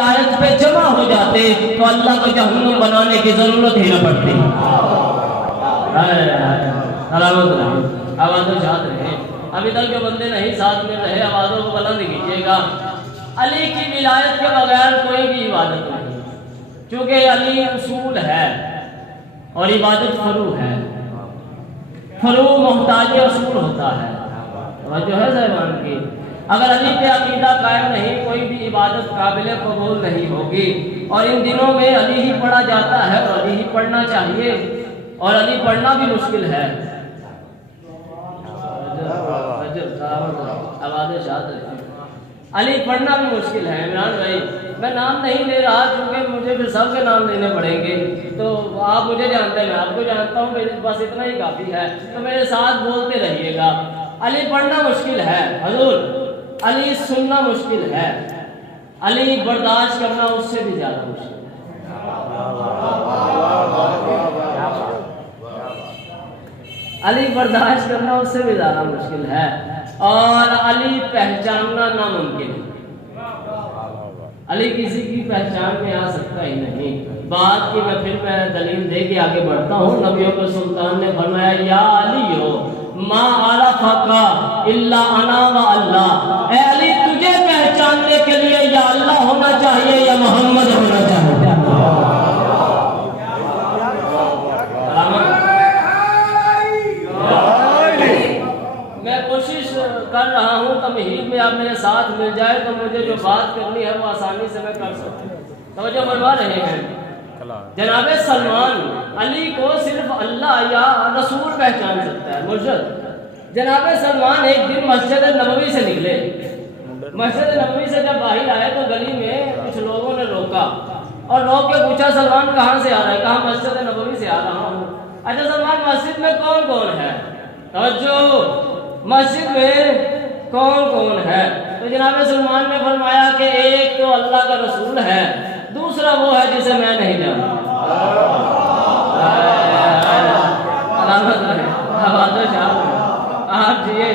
آیت پہ جمع ہو جاتے تو اللہ کو جہنم بنانے کی ضرورت ہی نہ پڑتی۔ سلامت رہے، آوازوں شاد رہے۔ ابھی تک جو بندے نہیں ساتھ میں رہے آوازوں کو بلند کیجیے گا۔ علی کی ولایت کے بغیر کوئی بھی عبادت نہیں، چونکہ علی اصول ہے اور عبادت فرو ہے۔ فرو محتاج اصول ہوتا ہے، توجہ ہے صاحبان کی۔ اگر علی پہ عقیدہ قائم نہیں، کوئی بھی عبادت قابل قبول نہیں ہوگی۔ اور ان دنوں میں علی ہی پڑھا جاتا ہے اور علی ہی پڑھنا چاہیے، اور علی پڑھنا بھی مشکل ہے۔ علی پڑھنا بھی مشکل ہے۔ عمران بھائی میں نام نہیں لے رہا کیونکہ مجھے پھر سب کے نام لینے پڑیں گے، تو آپ مجھے جانتے ہیں، میں آپ کو جانتا ہوں، میرے پاس اتنا ہی کافی ہے، تو میرے ساتھ بولتے رہیے گا۔ علی پڑھنا مشکل ہے حضور، علی سننا مشکل ہے، علی برداشت کرنا اس سے بھی زیادہ مشکل ہے۔ علی برداشت کرنا اس سے بھی زیادہ مشکل ہے، اور علی پہچاننا ناممکن ہے۔ علی کسی کی پہچان میں آ سکتا ہی نہیں۔ بات کی میں دلیل دے کے آگے بڑھتا ہوں۔ نبیوں کے سلطان نے فرمایا یا علی ما عرفک الا انا و اللہ، اے علی تجھے پہچاننے کے لیے یا اللہ ہونا چاہیے یا محمد ہونا چاہیے۔ میں کوشش کر رہا ہوں تمہید میں آپ میرے ساتھ مل جائے تو مجھے جو بات کرنی ہے وہ آسانی سے میں کر سکتا ہوں۔ توجہ فرما رہے ہیں جناب سلمان، علی کو صرف اللہ یا رسول پہچان سکتا ہے، مرشد۔ جناب سلمان ایک دن مسجد نبوی سے نکلے، مسجد نبوی سے جب باہر آئے تو گلی میں کچھ لوگوں نے روکا اور روک کے پوچھا سلمان کہاں سے آ رہا ہے؟ کہا مسجد نبوی سے آ رہا ہوں۔ اچھا سلمان مسجد میں کون کون ہے؟ توجہ، مسجد میں کون کون ہے؟ تو جناب سلمان نے فرمایا کہ ایک تو اللہ کا رسول ہے، دوسرا وہ ہے جسے میں نہیں جانتا۔ آپ جیے،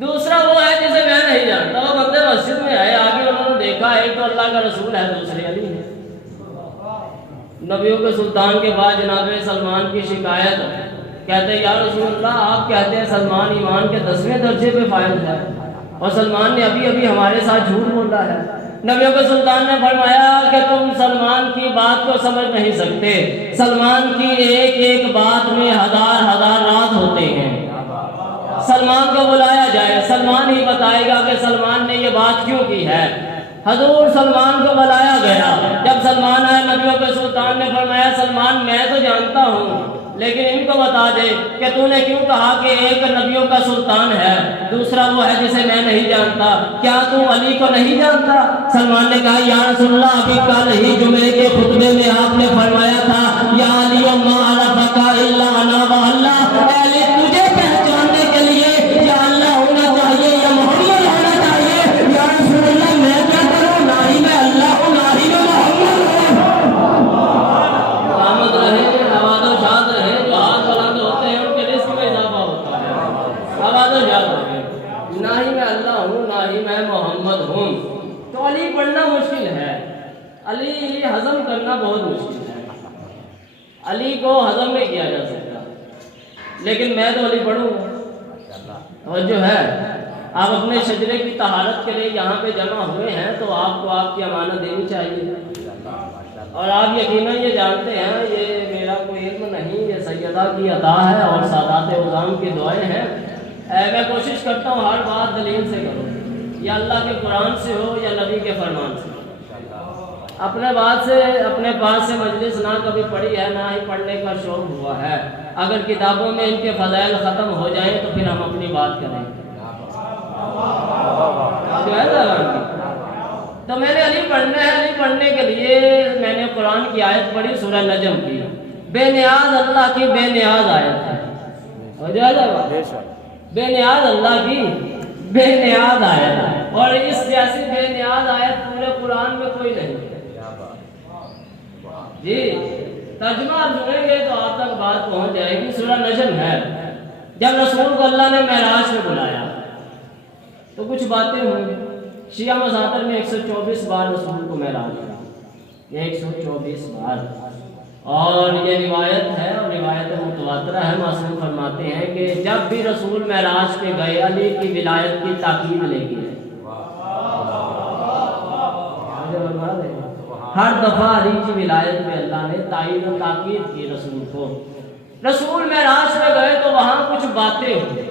دوسرا وہ ہے جسے میں نہیں جانتا۔ وہ بندے مسجد میں آئے، آگے انہوں نے دیکھا ایک تو اللہ کا رسول ہے، دوسرے علی ہے۔ نبیوں کے سلطان کے بعد جناب سلمان کی شکایت، کہتے ہیں یا رسول اللہ آپ کہتے ہیں سلمان ایمان کے 10ویں درجے پہ فائز ہے اور سلمان نے ابھی ابھی ہمارے ساتھ جھوٹ بولا ہے۔ نبیوں کے سلطان نے فرمایا کہ تم سلمان کی بات کو سمجھ نہیں سکتے، سلمان کی ایک ایک بات میں ہزار ہزار راز ہوتے ہیں۔ سلمان کو بلایا جائے، سلمان ہی بتائے گا کہ سلمان نے یہ بات کیوں کی ہے۔ حضور سلمان کو بلایا گیا، جب سلمان آئے نبیوں کے سلطان نے فرمایا سلمان میں تو جانتا ہوں لیکن ان کو بتا دے کہ تو نے کیوں کہا کہ ایک نبیوں کا سلطان ہے، دوسرا وہ ہے جسے میں نہیں جانتا، کیا تو علی کو نہیں جانتا؟ سلمان نے کہا یا رسول اللہ ابھی کل ہی جمعے کے خطبے میں آپ نے فرمایا تھا یا علی ما عرفک الا انا و اللہ، اے علی تجھے پہچاننے کے لیے یا اللہ ہونا چاہیے یا محمد ہونا چاہیے۔ یا رسول اللہ میں کیا کروں، نہ ہی میں اللہ ہوں نہ ہی میں محمد ہوں۔ سلامت رہے، آواز و شاد رہے، جو ہاتھ بلند ہوتے ہیں ان کے رزق میں اضافہ ہوتا ہے۔ آواز و شاد رہے، نہ ہی میں اللہ ہوں نہ ہی میں محمد ہوں۔ تو علی پڑھنا مشکل ہے، علی ہضم کرنا بہت مشکل ہے۔ علی کو ہضم نہیں کیا جا سکتا، لیکن میں تو علی پڑھوں گا۔ توجہ ہے، آپ اپنے شجرے کی طہارت کے لیے یہاں پہ جمع ہوئے ہیں تو آپ کو آپ کی امانت دینی چاہیے، اور آپ یقیناً یہ جانتے ہیں یہ میرا کوئی علم نہیں، یہ سیدہ کی عطا ہے اور سادات عظام کی دعائیں ہیں۔ میں کوشش کرتا ہوں ہر بات دلیل سے کروں، یا اللہ کے قرآن سے ہو یا نبی کے فرمان سے۔ اپنے بات سے اپنے پاس سے مجلس نہ کبھی پڑھی ہے نہ ہی پڑھنے کا شوق ہوا ہے۔ اگر کتابوں میں ان کے فضائل ختم ہو جائیں تو پھر ہم اپنی بات کریں گے۔ جو ہے نا، تو میں نے علی پڑھنا ہے، علی پڑھنے کے لیے میں نے قرآن کی آیت پڑھی، سورہ نجم کی، بے نیاز اللہ کی بے نیاز آیت ہے۔ بے نیاز اللہ کی بے نیاز آیت ہے، اور اس جیسی بے نیاز آیت پورے قرآن میں کوئی نہیں ہے۔ جی ترجمہ آپ سنیں گے تو آپ تک بات پہنچ جائے گی۔ سورہ نجم ہے، جب رسول کو اللہ نے معراج میں بلایا تو کچھ باتیں ہوئی، شیعہ مصادر میں 124 بار رسول کو معراج ہوا، یہ 124 بار، اور یہ روایت ہے اور روایت متواترہ ہے۔ معصوم فرماتے ہیں کہ جب بھی رسول معراج پہ گئے علی کی ولایت کی تاکید لے کے، ہر دفعہ علی کی ولایت میں اللہ نے تائید و تاکید کی رسول کو۔ رسول معراج میں گئے تو وہاں کچھ باتیں ہوئی،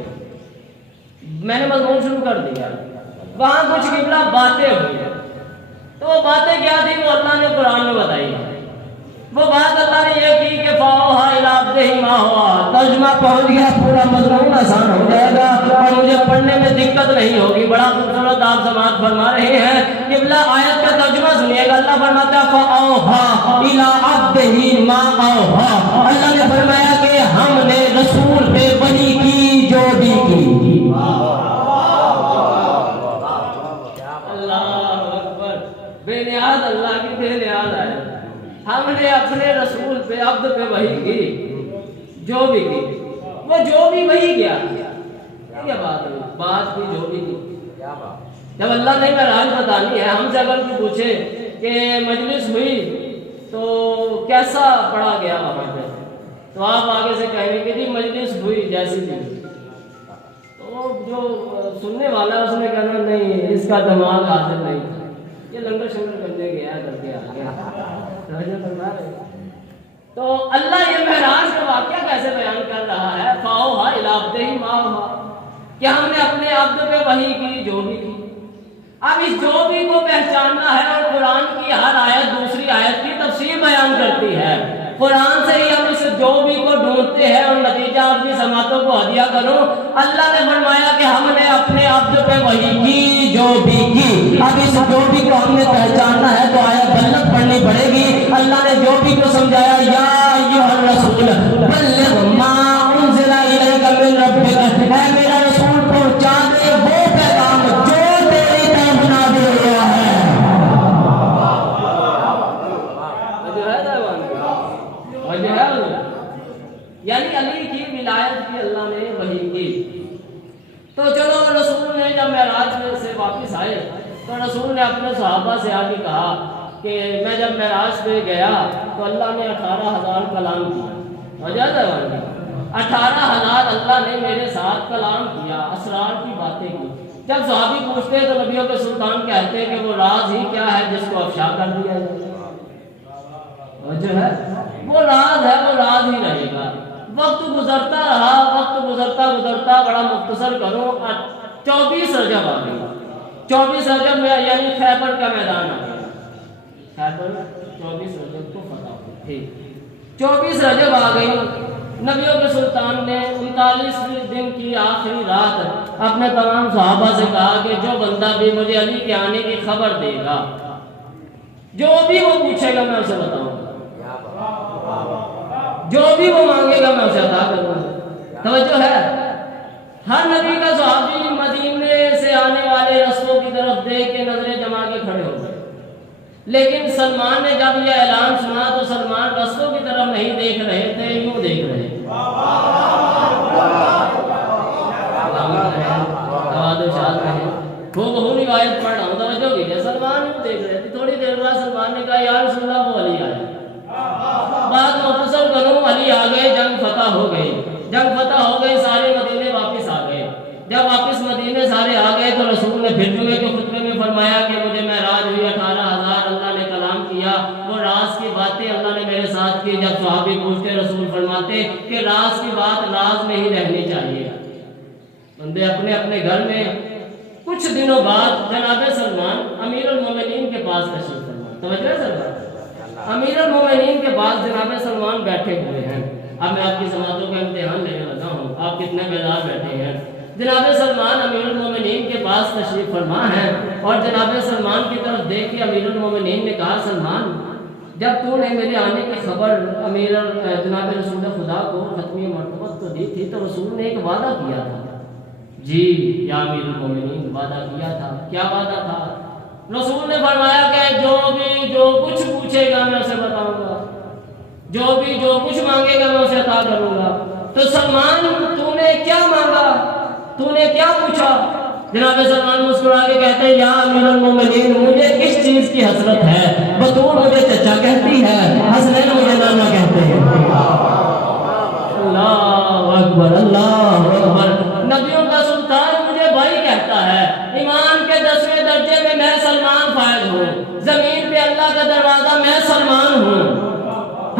میں نے مضمون شروع کر دیا، وہاں کچھ قبلہ باتیں ہوئی، تو وہ باتیں کیا تھی وہ اللہ نے قرآن میں بتائی ہے۔ وہ بات اللہ نے یہ کی کہ فاوحا الی عبدہ ما اوحی، ترجمہ پہنچ گیا، پورا مضمون آسان ہو جائے گا اور مجھے پڑھنے میں دقت نہیں ہوگی۔ بڑا خوبصورت آپ سماعت فرما رہے ہیں، قبلہ آیت کا ترجمہ سنیے گا۔ اللہ فرماتا ہے فاوحا الی عبدہ ما اوحی، اللہ نے فرمایا کہ ہم نے رسول پہ وحی کی جو بھی کی۔ اللہ اکبر، بے نیاز اللہ کی بے نیاز ہے۔ ہم نے اپنے رسول پہ عبد پہ وحی کی جو بھی کی، وہ جو بھی وحی کیا، کیا بات ہے، بات کی جو بھی کی۔ جب اللہ نے معراج بتانی ہے، ہم سے اگر کوئی پوچھے کہ مجلس ہوئی تو کیسا پڑھا گیا وہاں پہ، تو آپ آگے سے کہیں گے کہ جی مجلس ہوئی جیسی بھی، تو جو سننے والا ہے اس نے کہنا نہیں اس کا دماغ حاضر نہیں تھا، یہ لنگر شنگر کرنے گیا کر کے آ گیا۔ تو اللہ یہ معراج کا واقعہ کیسے بیان کر رہا ہے، فاوحا الی عبدہ ما اوحی، کہ ہم نے اپنے عبد پہ وحی کی جو بھی کی۔ اب اس جو بھی کو پہچاننا ہے، اور قرآن کی ہر آیت دوسری آیت کی تفسیر بیان کرتی ہے، قرآن سے ہی ہم اس جو بھی کو ڈھونڈتے ہیں اور نتیجہ اپنی سماعتوں کو ہدیہ کرو۔ اللہ نے فرمایا کہ ہم نے اپنے عبد پہ وحی کی جو بھی کی۔ اب اس جو بھی کو ہم نے پہچاننا ہے تو آیت بلغ پڑھنی پڑے گی۔ اللہ نے جو بھی کو سمجھایا یا ایھا الرسول بلغ ما انزل الیک من ربک، اے میرا رسول پہنچا دے وہ پیغام جو تیری طرف نازل ہوا ہے۔ یعنی علی کی ولایت کی اللہ نے وحی کی۔ تو چلو رسول نے جب معراج میں سے واپس آئے تو رسول نے اپنے صحابہ سے آ کے کہا کہ میں جب معراج پہ گیا تو اللہ نے 18,000 کلام کیا، وجہ ہے 18,000 اللہ نے میرے ساتھ کلام کیا، اسرار کی باتیں کی۔ جب صحابی پوچھتے تو نبیوں کے سلطان کہتے کہ وہ راز ہی کیا ہے جس کو افشا کر دیا جائے، وجہ ہے وہ راز ہے، وہ راز ہی رہے گا۔ وقت گزرتا رہا، وقت گزرتا گزرتا بڑا مختصر کروں، 24 رجب آ گئی۔ 24 رجب میں یعنی خیبر کا میدان آ گیا، خیبر 24 رجب کو فتح ہوئی تھی۔ 24 رجب آ گئی، نبیوں کے سلطان نے 39ویں دن کی آخری رات اپنے تمام صحابہ سے کہا کہ جو بندہ بھی مجھے علی کے آنے کی خبر دے گا، جو بھی وہ پوچھے گا میں اسے بتاؤں گا، جو بھی وہ مانگے گا میں اسے عطا کروں گا۔ توجہ ہے، ہر نبی کا صحابی مدینے سے آنے والے رستوں کی طرف دیکھ کے نظریں جما کے کھڑے ہو گئے، لیکن سلمان نے جب یہ اعلان سنا تو سلمان رستوں کی طرف نہیں دیکھ رہے تھے، یوں دیکھ رہے تھے۔ وہ روایت پڑھ رہا ہوں، توجہ کیجیے، سلمان یوں دیکھ رہے تھے۔ تھوڑی دیر بعد سلمان نے کہا یا رسول اللہ وہ علی آیا۔ بات مختصر کروں، علی آ گئے، جنگ فتح ہو گئی، جنگ فتح ہو گئی، سارے مدینے واپس آ گئے۔ جب واپس مدینے سارے آ گئے تو رسول نے پھر جمعے کے خطبے میں فرمایا کہ مجھے معراج ہوئی، 18,000 اللہ نے کلام کیا، وہ راز کی باتیں اللہ نے میرے ساتھ کی۔ جب صحابی پوچھتے رسول فرماتے کہ راز کی بات راز میں ہی رہنی چاہیے، بندے اپنے اپنے گھر میں۔ کچھ دنوں بعد جناب سلمان امیر المومنین کے پاس تشریف فرما، توجہ سلمان امیر المومنین کے پاس جناب سلمان بیٹھے ہوئے ہیں۔ اب میں آپ کی سماعتوں کا امتحان لینے لگا ہوں، آپ کتنے بیدار بیٹھے ہیں۔ جناب سلمان امیر المومنین کے پاس تشریف فرما ہے، اور جناب سلمان کی طرف دیکھ کے امیر المومنین نے کہا سلمان جب تو نے میرے آنے کی خبر جناب رسول خدا کو ختمی مرتبت تو دی تھی تو رسول نے ایک وعدہ کیا تھا۔ جی یا امیر المومنین، وعدہ کیا تھا، کیا وعدہ تھا؟ رسول نے فرمایا کہ جو کچھ پوچھے گا میں اسے بتاؤں گا، جو کچھ مانگے گا میں اسے عطا کروں گا۔ تو سلمان تو نے کیا مانگا، تو نے کیا پوچھا؟ جناب سلمان مسکرا کے کہتے ہیں یا امیر المومنین مجھے کس چیز کی حسرت ہے؟ بطول مجھے چچا کہتی ہے، حسنین مجھے نانا کہتے ہیں۔ اللہ اکبر اللہ اکبر، نبیوں کا سلطان مجھے بھائی کہتا ہے۔ ایمان کے 10ویں درجے میں میں سلمان فائز ہوں، زمین پہ اللہ کا دروازہ میں سلمان ہوں۔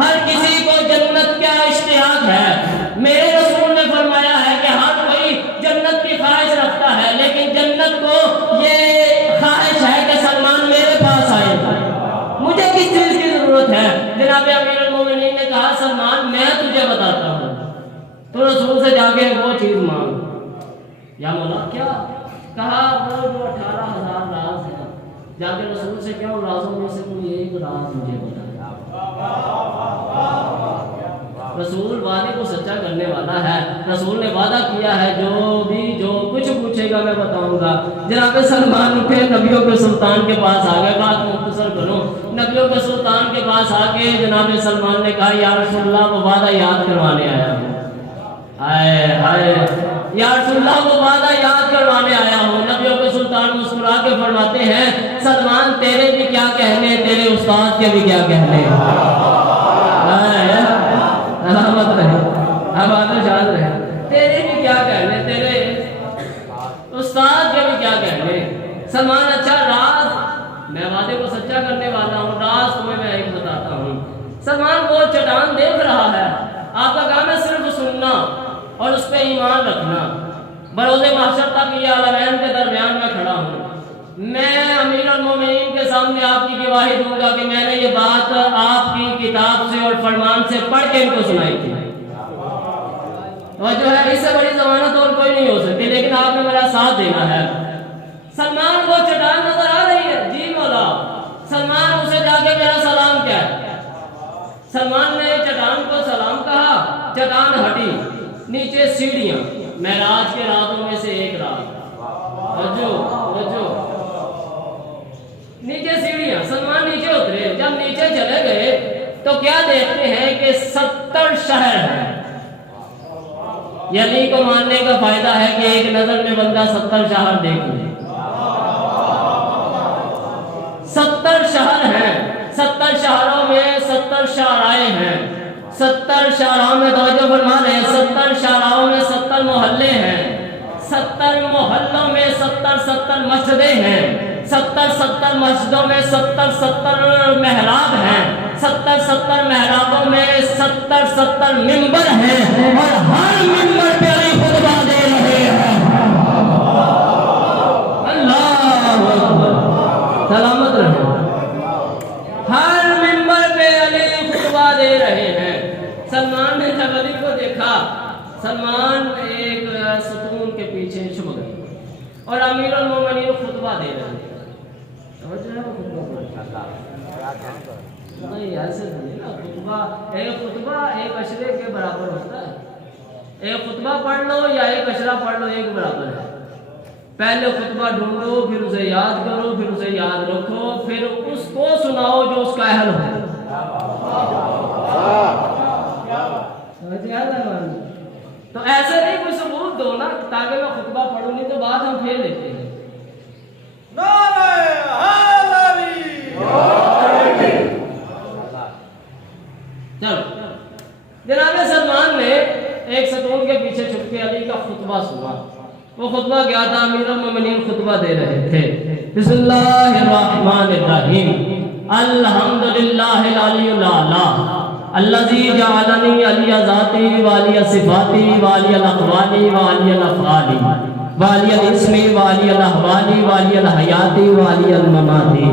ہر کسی کو جنت کا اشتیاق ہے، میرے رسول نے فرمایا ہے کہ ہر کوئی جنت کی خواہش رکھتا ہے، لیکن جنت کو یہ خواہش ہے کہ سلمان میرے پاس آئے، مجھے کس چیز کی ضرورت ہے؟ جناب امیر المومنین نے کہا سلمان میں تجھے بتاتا ہوں، تو رسول سے جا کے وہ چیز مانگ۔ یا مولا کیا؟ کہا وہ جو 18,000 راز ہیں، جا کے رسول سے کیا ان رازوں میں سے کوئی ایک راز مجھے بتا۔ رسول وعدے کو سچا کرنے والا ہے، رسول نے وعدہ کیا ہے جو کچھ پوچھے گا میں بتاؤں گا۔ جناب سلمان اٹھے، نبیوں کے سلطان کے پاس آ گئے، بات مختصر کروں، نبیوں کے سلطان کے پاس آ کے جناب سلمان نے کہا یا رسول اللہ وہ وعدہ یاد کروانے آیا ہوں۔ ہائے ہائے یا رسول اللہ وہ وعدہ یاد کروانے آیا ہوں۔ نبیوں کے سلطان مسکرا کے فرماتے ہیں سلمان تیرے بھی کیا کہنے، تیرے استاد کے بھی کیا کہنے۔ علامت رہے، اب آدھر شاد رہے، تیرے بھی کیا کہنے، تیرے استاد کے بھی کیا کہنے۔ سلمان اچھا راز، میں وعدے کو سچا کرنے والا ہوں، راز تمہیں میں ایک بتاتا ہوں۔ سلمان وہ چٹان دیکھ رہا ہے، آپ کا کام ہے صرف سننا اور اس پہ ایمان رکھنا۔ بروز محشر تک یہ عالمین کے درمیان میں کھڑا ہوں، میں امیر المومنین کے سامنے آپ کی گواہی دوں گا کہ میں نے یہ بات آپ کی کتاب سے اور فرمان سے پڑھ کے ان کو سنائی تھی، اور جو ہے اس سے بڑی ضمانت اور کوئی نہیں ہو سکتی، لیکن آپ نے میرا ساتھ دینا ہے۔ سلمان کو چٹان نظر آ رہی ہے، جی مولا۔ سلمان اسے جا کے میرا سلام کیا ہے؟ سلمان نے چٹان کو سلام کہا، چٹان ہٹی، نیچے سیڑھیاں، معراج کے راتوں میں سے ایک رات، نیچے سیڑھیاں، سلمان نیچے اترے، جب نیچے چلے گئے تو کیا دیکھتے ہیں کہ 70 شہر ہیں۔ یعنی کو ماننے کا فائدہ ہے کہ ایک نظر میں بندہ 70 شہر دیکھ لے۔ 70 شہر ہیں، 70 شہروں میں 70 شاہراہیں ہیں، 70 شاہراہوں میں توجہ فرما رہے ہیں، 70 شاہراہوں میں 70 محلے ہیں، 70 محلوں میں 70 مسجدیں ہیں، 70 مسجدوں میں 70 محراب ہیں، 70 محرابوں میں 70 منبر ہیں، اور ہر منبر پہ علی خطبہ دے رہے ہیں۔ اللہ اکبر، سلامت رہے، ہر منبر پہ علی خطبہ دے رہے ہیں۔ سلمان نے جب علی کو دیکھا، سلمان ایک ستون کے پیچھے چھپ گئے اور امیر المومنین خطبہ دے رہے ہیں۔ نہیں ایسے نہیں نا، خطبہ ایک اشرے کے برابر ہوتا ہے، ایک خطبہ پڑھ لو یا ایک اشرہ پڑھ لو ایک برابر ہے۔ پہلے خطبہ ڈھونڈو، پھر اسے یاد کرو، پھر اسے یاد رکھو، پھر اس کو سناؤ جو اس کا اہل ہو۔ تو ایسے نہیں کوئی ثبوت دو نا تاکہ میں خطبہ پڑھوں، نہیں تو بعد ہم پھیر لیتے ہیں۔ چلو جناب سلمان نے ایک ستون کے پیچھے چھپ کے علی کا خطبہ سنا۔ وہ خطبہ کیا تھا؟ امیر المومنین خطبہ دے رہے تھے، بسم اللہ الرحمن الرحیم، الحمدللہ العلی الاعلی الذی جعلنی علی ذاتی والی صفاتی والی الاقوالی والی الافعالی والی الاسمی والی الاحوالی والی الحیاتی والی المماتی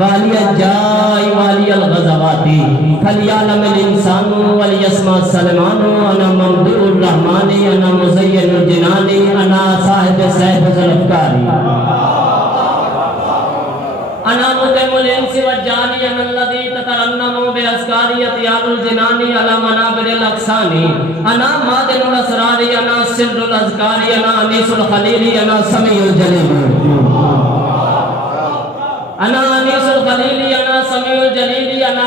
والی الجائی والی الغزواتی فلیعلم الانسان ولیسمع السلمان انا ممدوح الرحمانی انا مزین الجنانی انا صاحب سیف ذوالافکاری انا مدم الانس والجانی انا الذی تترنم باذکاری اطیاب الجنانی علی منابر الاقسانی انا مادن الاسراری انا سر الاذکاری انا انیس الخلیلی انا سمیع الجلیل انا انیس الخلیلی انا سمیع الجلیل انا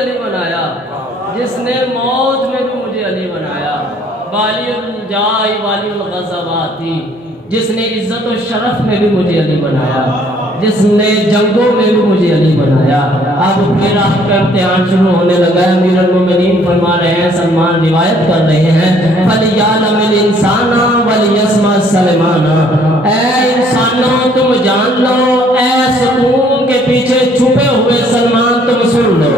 علی بنایا، جس نے موت میں بھی مجھے علی بنایا، والی الجائی والی الغزواتی، جس نے عزت و شرف میں بھی مجھے علی بنایا، جس نے جنگوں میں بھی مجھے علی بنایا۔ اب پھر آپ کا امتحان شروع ہونے لگا ہے۔ امیر المومنین فرما رہے ہیں، سلمان روایت کر رہے ہیں، فَلْيَعْلَمِ الْإِنسَانَ وَلْيَسْمَعْ سَلْمَانَ، اے انسانوں تم جان لو، اے ستون کے پیچھے چھپے ہوئے سلمان تم سن لو۔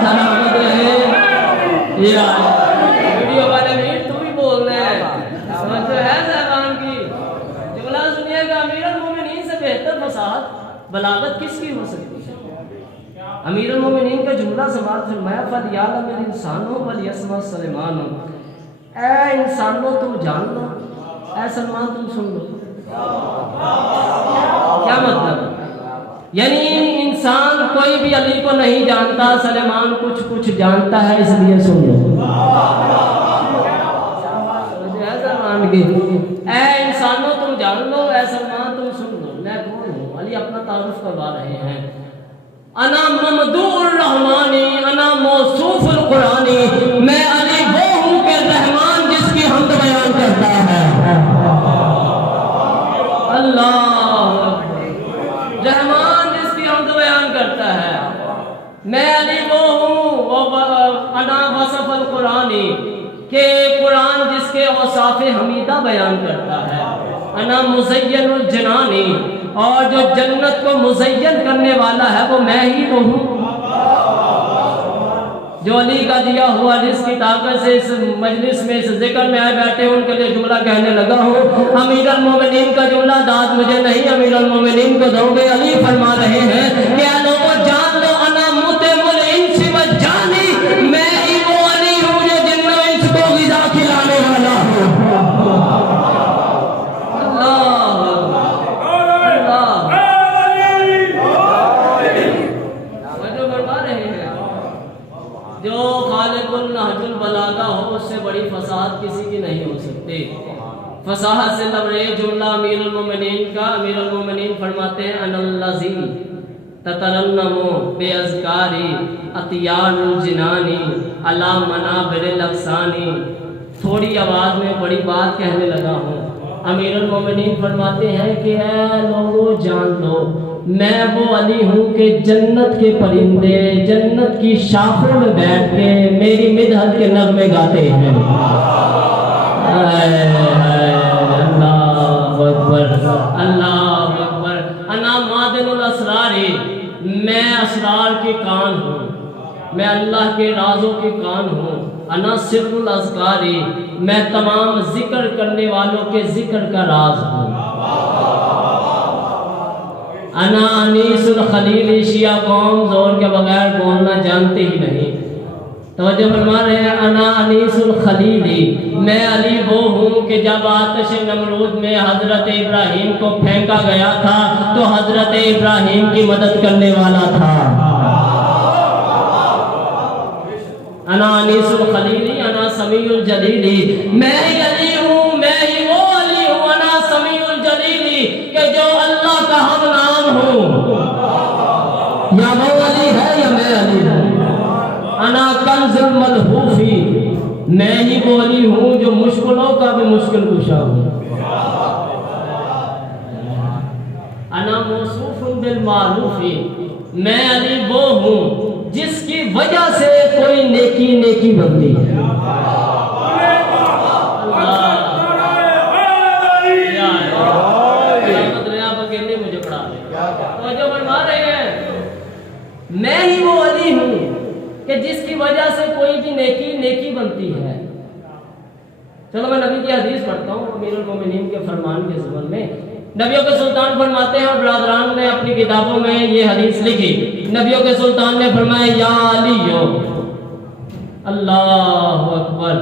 سلامت رہے ویڈیو والے میر تو بھی بول رہے ہیں، سمجھ تو ہے صاحبان کی جملہ سنیے گا۔ امیر المومنین سے بہتر فصاحت بلاغت کس کی ہو سکتی ہے؟ امیر المومنین کا جملہ سماعت فرمایا، فَلْيَعْلَمِ الْإِنسَانُ وَلْيَسْمَعْ سُلَيْمَانُ، اے انسانوں تم جان لو، اے سلمان تم سن لو۔ کیا مطلب؟ یعنی انسان کوئی بھی علی کو نہیں جانتا، سلیمان کچھ کچھ جانتا ہے، اس لیے سن لو۔ اے انسانوں تم جان لو، اے سلمان تم سن لو، میں کون ہوں؟ علی اپنا تعارف کروا رہے ہیں، انا ممدوح الرحمانی، انا موصوف القرآنی، میں علی وہ ہوں کہ رحمان جس کی حمد بیان کرتا ہے۔ اللہ رحمان جس کی حمد بیان کرتا ہے، میں علی وہ ہوں، انا وصف القرآنی، کہ قرآن جس کے اوصاف حمیدہ بیان کرتا ہے، انا مزین الجنانی، اور جو جنت کو مزین کرنے والا ہے وہ میں ہی وہ ہوں۔ جو علی کا دیا ہوا جس کی طاقت سے اس مجلس میں اس ذکر میں آئے بیٹھے ان کے لیے جملہ کہنے لگا ہوں۔ امیر المومنین کا جملہ داد مجھے نہیں، امیر المومنین کو دو گے۔ علی فرما رہے ہیں کہ اے لوگوں جان لو، انا مطعم الانس والجانی، میں ہی وہ علی ہوں جو جن و انس کو غذا کھلانے والا ہوں۔ جو خالق النہج البلاغہ ہو اس سے بڑی فصاحت کسی کی نہیں ہو سکتی۔ فصاحت سے لبریز جملہ امیر المومنین کا۔ امیر المومنین فرماتے ہیں، ان الذی تترنم باذکاری اطیار الجنانی علی منابر الاغصانی، تھوڑی آواز میں بڑی بات کہنے لگا ہوں۔ امیر المومنین فرماتے ہیں کہ اے لوگوں جان لو، میں وہ علی ہوں کہ جنت کے پرندے جنت کی شاخوں میں بیٹھ کے میری مدحت کے نغمے گاتے ہیں۔ اللہ اکبر، اللہ اکبر۔ انا معدن الاسرار، میں اسرار کے کان ہوں، میں اللہ کے رازوں کے کان ہوں۔ انا سر الاذکار، میں تمام ذکر کرنے والوں کے ذکر کا راز ہوں۔ انا انیس الخلیل، شیعہ قوم زور کے بغیر بولنا جانتے ہی نہیں۔ توجہ فرما رہے ہیں، انا انیس الخلیل، میں علی وہ ہوں کہ جب آتش نمرود میں حضرت ابراہیم کو پھینکا گیا تھا تو حضرت ابراہیم کی مدد کرنے والا تھا۔ انا انیس الخلیل، انا سمیع الجلیل، میں ہی علی ہوں، میں ہی وہ علی ہوں، انا سمیع الجلیل، کہ جو اللہ کا ہم نام ہوں۔ یا وہ علی ہے یا میں علی ہوں۔ انا کنز الملحوفی، میں ہی وہ علی ہوں جو مشکلوں کا بھی مشکل کشا ہوں۔ انا موصوف بالمعروف، میں علی وہ ہوں جس کی وجہ سے کوئی نیکی نیکی بنتی ہے۔ میں ہی وہ علی ہوں کہ جس کی وجہ سے کوئی بھی نیکی نیکی بنتی ہے۔ چلو میں نبی کی حدیث پڑھتا ہوں امیر المومنین کے فرمان کے زبان میں۔ نبیوں کے سلطان فرماتے ہیں، اور برادران نے اپنی کتابوں میں یہ حدیث لکھی۔ نبیوں کے سلطان نے فرمایا، یا علیو، اللہ اکبر،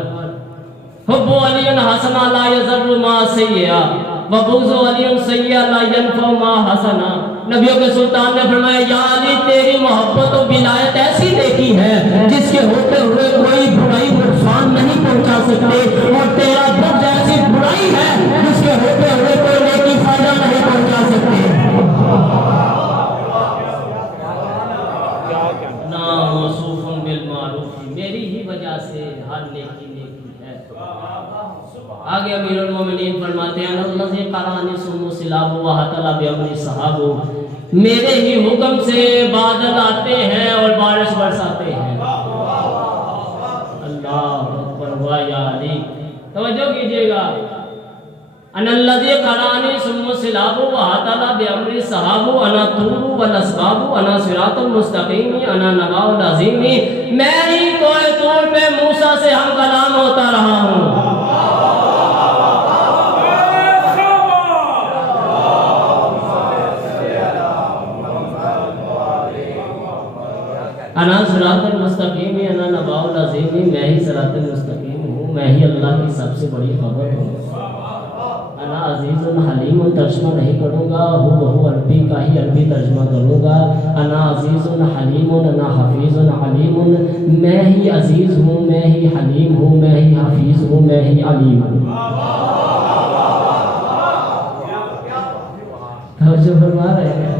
حب علی حسن لا یضر ما سیئا وبغض علی سیئا لا ینفع ما حسنا۔ نبیوں کے سلطان نے فرمایا، یا علی تیری محبت و ولایت ایسی نیکی ہے جس کے ہوتے ہوئے کوئی برائی نقصان نہیں پہنچا سکتے، اور تیرا بغض ایسی برائی ہے جس کے ہوتے ہوئے کوئی نیکی فائدہ نہیں پہنچا سکتے۔ نا موصوف بالمعروف، میری ہی وجہ سے ہر نیکی نیکی ہے۔ آگے امیر المومنین فرماتے ہیں الذی قرانی ثم سلاب و حتل بامر صحاب، میرے ہی حکم سے بادل آتے ہیں اور بارش برساتے ہیں۔ اللہ اکبر و یا علی، توجہ کیجئے گا، ان الذی قرانی ثم سلاب و حتل بامر صحاب، انا طور والاسباب، انا صراط المستقیم، انا نبا العظیم، میں ہی کوہ طور پہ موسیٰ سے ہم کلام ہوتا رہا ہوں۔ انا صراط المستقیم، انا نبا العظیم، میں ہی صراط المستقیم ہوں، میں ہی اللہ کی سب سے بڑی خبر ہوں۔ انا عزیز حلیم، ترجمہ نہیں کروں گا، ہو بہو عربی کا ہی عربی ترجمہ کروں گا۔ انا عزیز حلیم، انا حفیظ علیم، میں ہی عزیز ہوں، میں ہی حلیم ہوں، میں ہی حفیظ ہوں، میں ہی علیم ہوں۔ توجہ فرما رہے ہیں،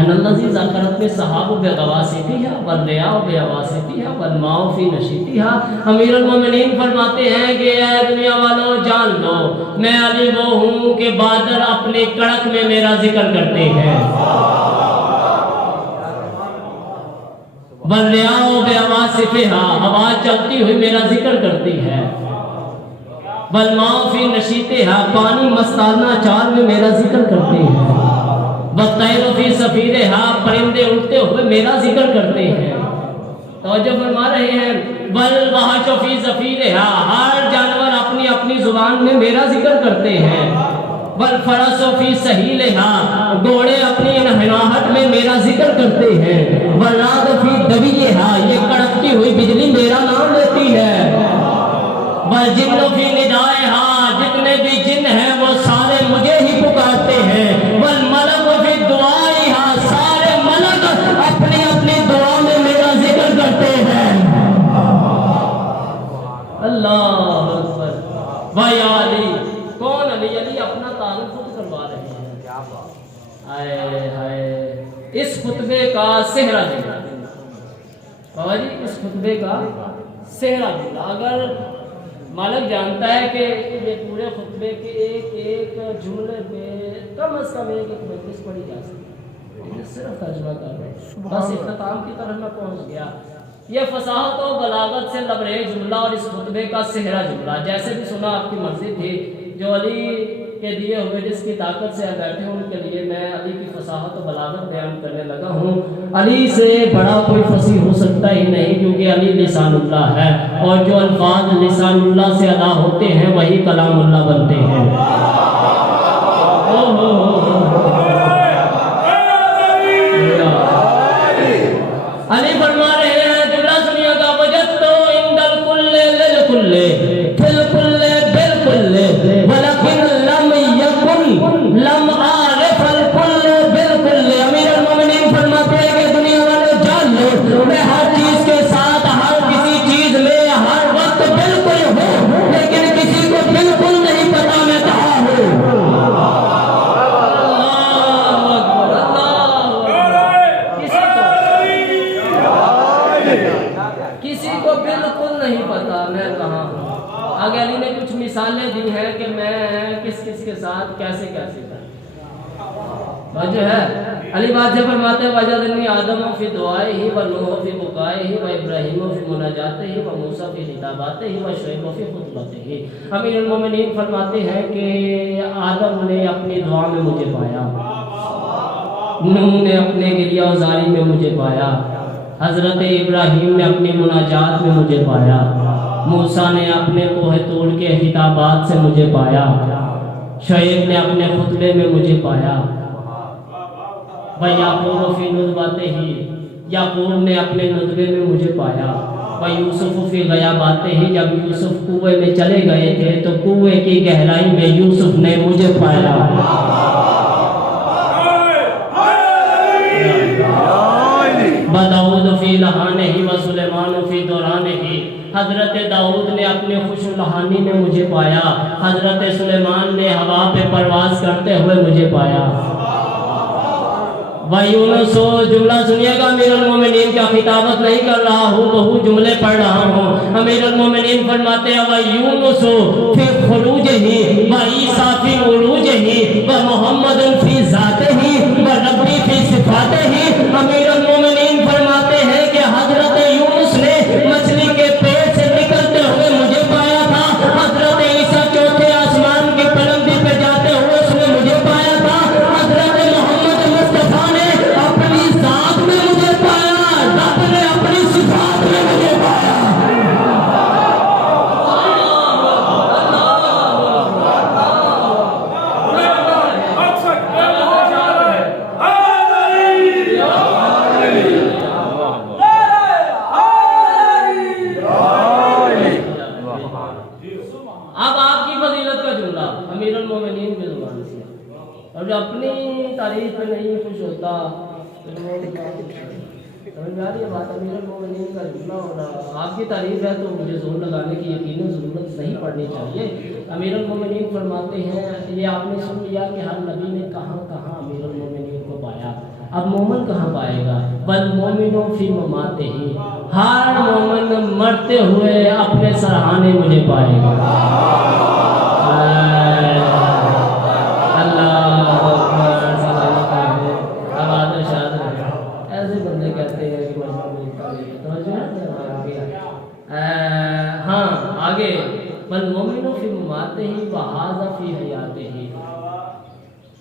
ان الذی ذکرت میں صحاب بغواسطها والرياء بأواسطها والماء في نشیطها۔ امیر المومنین فرماتے ہیں کہ اے دنیا والوں جان لو، میں علی وہ ہوں کہ بادل اپنے کڑک میں میرا ذکر کرتے ہیں، والرياء بأواسطها، ہوا چلتی ہوئی میرا ذکر کرتی ہے، والماء في نشیطها، پانی مستانہ چال میں میرا ذکر کرتے ہیں، والطیر فی صفیرها، پرندے اڑتے ہوئے میرا ذکر کرتے ہیں۔ توجہ فرما رہے ہیں، والوحش فی صفیرها، ہر جانور اپنی اپنی زبان میں میرا ذکر کرتے ہیں، والفرس فی سہیلها، گھوڑے اپنی انہناہٹ میں میرا ذکر کرتے ہیں، والرعد فی دویها، یہ کڑکتی ہوئی بجلی میرا نام لیتی ہے، والجن فی ندائها، جتنے بھی جن ہیں وہ سارے مجھے ہی پکارتے ہیں، والملک فی دعائها، سارے ملک اپنی اپنی دعا میں میرا ذکر کرتے ہیں۔ اللہ اکبر و یا علی، کون علی؟ علی اپنا تعارف خود کروا رہے ہیں۔ ہائے ہائے، اس خطبے کا صحرا جملہ، بابا جی اس خطبے کا صحرا جملہ، اگر مالک جانتا ہے کہ یہ پورے خطبے کے ایک ایک جملے میں کم از کم ایک ایک مجلس پڑھی جا سکتی ہے، صرف ترجمہ کر رہے ہیں، بس اختتام کی طرف میں پہنچ گیا۔ یہ فصاحت و بلاغت سے لبریز جملہ اور اس خطبے کا صحرا جملہ، جیسے بھی سنا آپ کی مرضی تھی، جو علی کے دیے ہوئے جس کی طاقت سے بیٹھے ان کے لیے میں علی کی فصاحت و بلاغت بیان کرنے لگا ہوں۔ علی سے بڑا کوئی فصیح ہو سکتا ہی نہیں، کیونکہ علی لسان اللہ ہے، اور جو الفاظ لسان اللہ سے ادا ہوتے ہیں وہی کلام اللہ بنتے ہیں۔ علی فرما رہے ہیں، جملہ سنیے گا، وجدت عند الکل للکل فی الکل بالکل ولکن لم یکن لم عارف الکل بالکل۔ امیر المومنین فرماتے ہیں کہ دنیا والے جان لو، میں ہر چیز کے ساتھ ہر کسی چیز میں ہر وقت بالکل ہوں، لیکن کسی کو بالکل نہیں پتا میں کہاں ہوں۔ کسی کو بالکل نہیں پتا میں کہاں ہوں۔ آگے علی نے کچھ مثالیں دی ہیں کہ میں کس کس کے ساتھ کیسے کیسے کروں، جو ہے علی بات سے فرماتے ہیں، وجدنی آدم فی دعائہ و نوح فی بکائہ و ابراہیم فی مناجاتہ و موسیٰ فی خطاباتہ و شعیب فی خطبتہ۔ امیر المومنین فرماتے ہیں کہ آدم نے اپنی دعا میں مجھے پایا، نوح نے اپنے گریہ و زاری میں مجھے پایا، حضرت ابراہیم نے اپنی مناجات میں مجھے پایا، موسیٰ نے اپنے کوہ طور کے خطابات سے مجھے پایا، شعیب نے اپنے خطبے میں مجھے پایا، وَيَعْقُوبُ فِي نُطْبَتِهِ، یعقوب نے اپنے نطبے میں مجھے پایا، وَيُوسُفُ فِي غَيَابَاتِهِ، جب یوسف کنویں میں چلے گئے تھے تو کنویں کی گہرائی میں یوسف نے مجھے پایا۔ وَدَاؤُدُ فِي لَحَانِهِ وَسُلَيْمَانُ فِي دَوْرَانِهِ، حضرت داؤد نے اپنے خوش و لحانی میں مجھے پایا، حضرت سلیمان نے ہوا پہ پرواز کرتے ہوئے مجھے پایا۔ وَيُونُسُ جملہ سنیے گا، امیر المومنین کا خطابت نہیں کر رہا ہوں، بہو جملے پڑھ رہا ہوں۔ امیر المومنین فرماتے ہیں وَيُونُسُ فِي خُرُوجِهِ وَعِيسَىٰ فِي عُرُوجِهِ وَمُحَمَّدٌ فِي ذَاتِهِ وَرَبِّي فِي صِفَاتِهِ۔ امیر المومنین فرماتے ہیں کہ حضرت یونس نے مچھلی کے پیٹ سے نکلتے ہوئے مجھے پایا تھا، حضرت عیسیٰ چوتھے آسمان کی بلندی پہ جاتے ہوئے اس نے مجھے پایا تھا، حضرت محمد مصطفیٰ نے اپنی ذات میں مجھے پایا، رب نے اپنی صفات میں مجھے پایا۔ اب آپ کی فضیلت کا جملہ امیر المومنین کی زبان سے، اور جو اپنی تعریف پہ نہیں خوش ہوتا سمجھ میں آ رہی ہے بات؟ امیر المومنین کا جملہ ہو رہا، آپ کی تعریف ہے تو مجھے زور لگانے کی یقیناً ضرورت نہیں پڑنی چاہیے۔ امیر المومنین فرماتے ہیں، یہ آپ نے سن لیا کہ ہر نبی نے کہاں کہاں امیر المومنین کو پایا، اب مومن کہاں پائے گا؟ وَالْمُؤْمِنُ فِي مَمَاتِهِ، ہر مومن مرتے ہوئے اپنے سرحانے مجھے پائے گا۔ اللہ اکبر، آواز ارشاد ہے۔ ایسے بندے کہتے ہیں کہ ہاں آگے وَالْمُؤْمِنُ فِي مَمَاتِهِ وَهَٰذَا فِي حَيَاتِهِ۔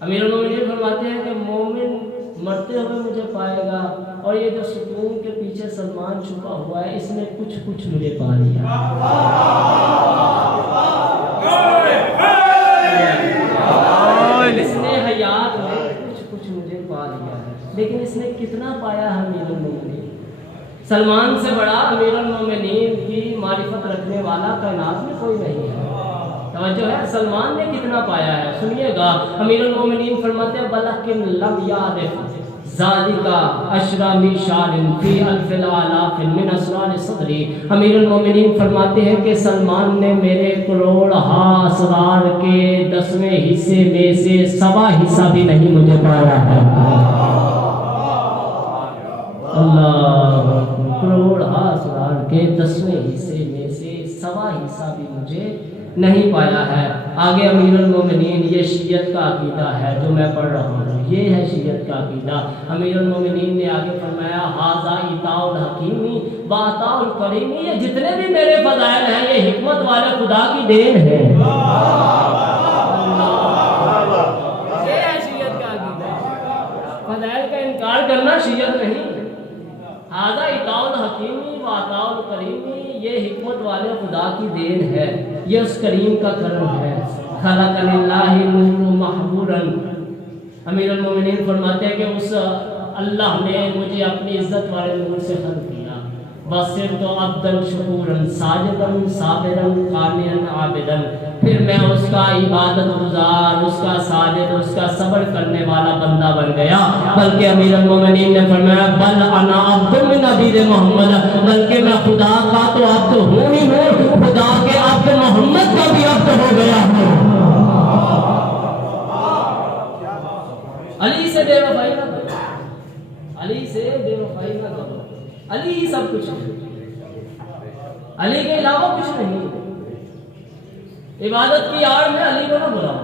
امیر المومنین فرماتے ہیں کہ مومن مرتے ہوئے مجھے پائے گا، اور یہ جو ستون کے پیچھے سلمان چھپا ہوا ہے اس نے کچھ کچھ مجھے پا لیا۔ اس نے حیات میں کچھ کچھ مجھے پا لیا ہے، لیکن اس نے کتنا پایا ہے امیر المومنین؟ سلمان سے بڑا امیر المومنین کی معرفت رکھنے والا کائنات میں کوئی نہیں ہے۔ توجہ ہے، سلمان نے کتنا پایا ہے سنیے گا۔ امیر المومنین فرماتے ہیں بلکن لم یعرف ذالک اشرا میشار فی الف الالاف من اسرار صدری۔ امیر المومنین فرماتے ہیں کہ سلمان نے میرے کروڑ اسرار کے 10ویں حصے میں سے 1.25 حصہ بھی نہیں مجھے پایا ہے۔ اللہ کروڑ اسرار کے 10ویں حصے میں سے 1.25 حصہ بھی مجھے نہیں پایا ہے۔ آگے امیر المومنین، یہ شیعت کا عقیدہ ہے جو میں پڑھ رہا ہوں، یہ ہے شیعت کا عقیدہ۔ امیر المومنین نے آگے فرمایا ھذا عطاء الحکیمی و عطاء الکریم، یہ جتنے بھی میرے فضائل ہیں یہ حکمت والے خدا کی دین ہے۔ یہ ہے شیعت کا عقیدہ، فضائل کا انکار کرنا شیعت نہیں۔ ھذا عطاء الحکیمی و عطاء الکریم، یہ حکمت والے خدا کی دین ہے، یہ اس کریم کا کرم ہے۔ خلقنی اللہ نور محبورا، امیر المومنین فرماتے ہیں کہ اس اللہ نے مجھے اپنی عزت والے نور سے خلق کیا۔ وصرت عبدا شکورا ساجدا صابرا قانعا عابدا، پھر میں اس کا عبادت گزار، اس کا ساجد، اس کا صبر کرنے والا بندہ بن گیا۔ بلکہ امیر المومنین نے فرمایا بل انا عبد من عبید محمد، بلکہ میں خدا کا تو عبد ہوں ہی ہوں، خدا کے عبد محمد کا بھی عبد ہو گیا ہوں۔ علی سے بے وفائی نہ کرو، علی سے بے وفائی نہ کرو، علی ہی سب کچھ ہے، علی کے علاوہ کچھ نہیں۔ عبادت کی آڑ میں علی کو نہ بلاؤ،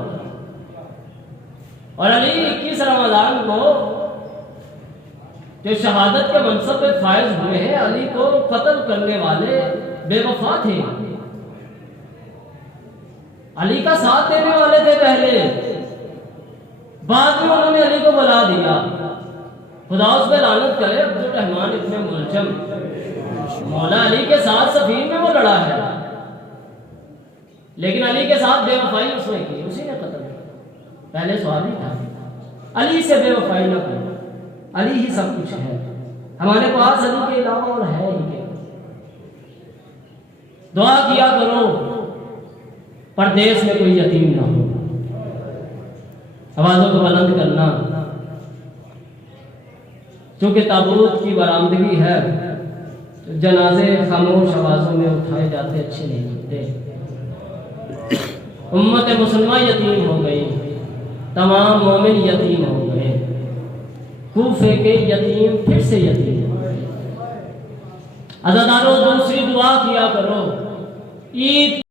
اور علی 21 رمضان کو جو شہادت کے منصب پہ فائز ہوئے ہیں، علی کو قتل کرنے والے بے وفا تھے، علی کا ساتھ دینے والے تھے پہلے، بعد میں انہوں نے علی کو بلا دیا۔ خدا اس پہ لعنت کرے، عبد الرحمن ابن ملجم مولا علی کے ساتھ صفین میں وہ لڑا ہے، لیکن علی کے ساتھ بے وفائی اس نے کی، اسی نے قتل کیا، پہلے صحابی تھا۔ علی سے بے وفائی نہ کرو، علی ہی سب کچھ ہے، ہمارے پاس علی کے علاوہ اور ہے ہی کیا۔ دعا کیا کرو پردیس میں کوئی یتیم نہ ہو، آوازوں کو بلند کرنا، چونکہ تابوت کی برآمدگی ہے، جنازے خاموش آوازوں میں اٹھائے جاتے اچھے نہیں لگتے۔ امت مسلمہ یتیم ہو گئی، تمام مومن یتیم ہو گئے، کوفے کے یتیم پھر سے یتیم۔ عزادارو دوسری دعا کیا کرو، عید